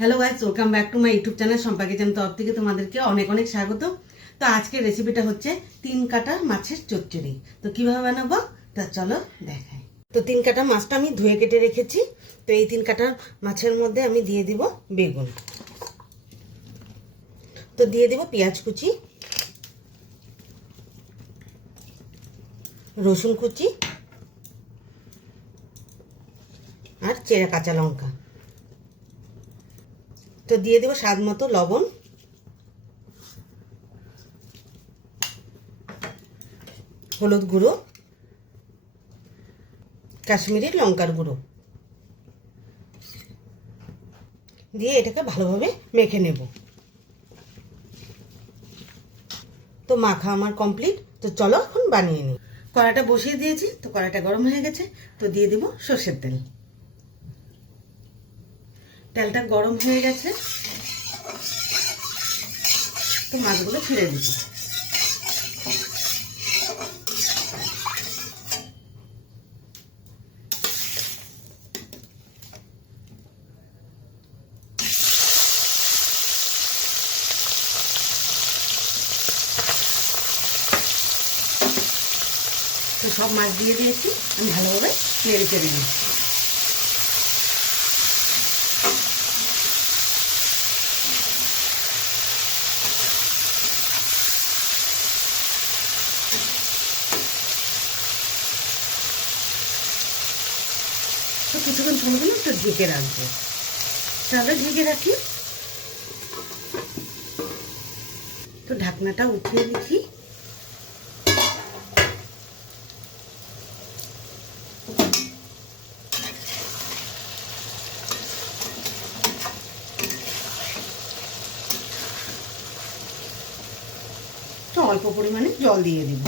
Hello guys, welcome back to my YouTube channel Shampa kitchen তরফ থেকে তোমাদেরকে অনেক অনেক স্বাগত। তো আজকের রেসিপিটা হচ্ছে 3 কাটা মাছের চচ্চড়ি। তো কিভাবে বানাবো তা চলো দেখাই। তো 3 কাটা মাছটা আমি ধুয়ে কেটে রেখেছি। তো এই 3 কাটা মাছের মধ্যে আমি দিয়ে দিব বেগুন, তো দিয়ে দিব পেঁয়াজ কুচি, রসুন কুচি আর চেরা কাঁচা লঙ্কা। তো দিয়ে দেব স্বাদ মতো লবণ, হলুদ গুঁড়ো, কাশ্মীরি লঙ্কার গুঁড়ো দিয়ে এটাকে ভালোভাবে মেখে নেব। তো মাখা আমার কমপ্লিট। তো চলো এখন বানিয়ে নিই। কড়াইটা বসিয়ে দিয়েছি, তো কড়াইটা গরম হয়ে গেছে। তো দিয়ে দিব সর্ষের তেল। তেলটা গরম হয়ে গেছে, তো মাছগুলো ছেড়ে দিব। তো সব মাছ দিয়ে দিয়েছি, আমি ভালোভাবে নেড়ে চেড়ে নিই। তো কিছুক্ষণ সময় জন্য একটু ঢেকে রাখবো। তাহলে ঢেকে রাখি। তো ঢাকনাটা উঠিয়ে দিচ্ছি। তো অল্প পরিমাণে জল দিয়ে দিব।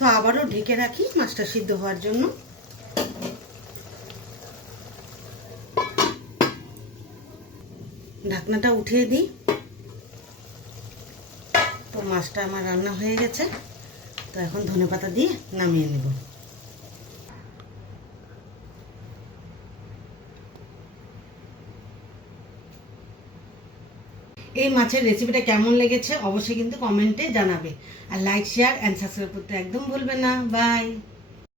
তো আবারও ঢেকে রাখি মাছটা সিদ্ধ হওয়ার জন্য। ঢাকনাটা উঠিয়ে দিই। তো মাছটা আমার রান্না হয়ে গেছে। তো এখন ধনেপাতা দিয়ে নামিয়ে নেব। এই মাছের রেসিপিটা কেমন লেগেছে অবশ্যই কিন্তু কমেন্টে জানাবে। আর লাইক, শেয়ার অ্যান্ড সাবস্ক্রাইব করতে একদম ভুলবে না। বাই।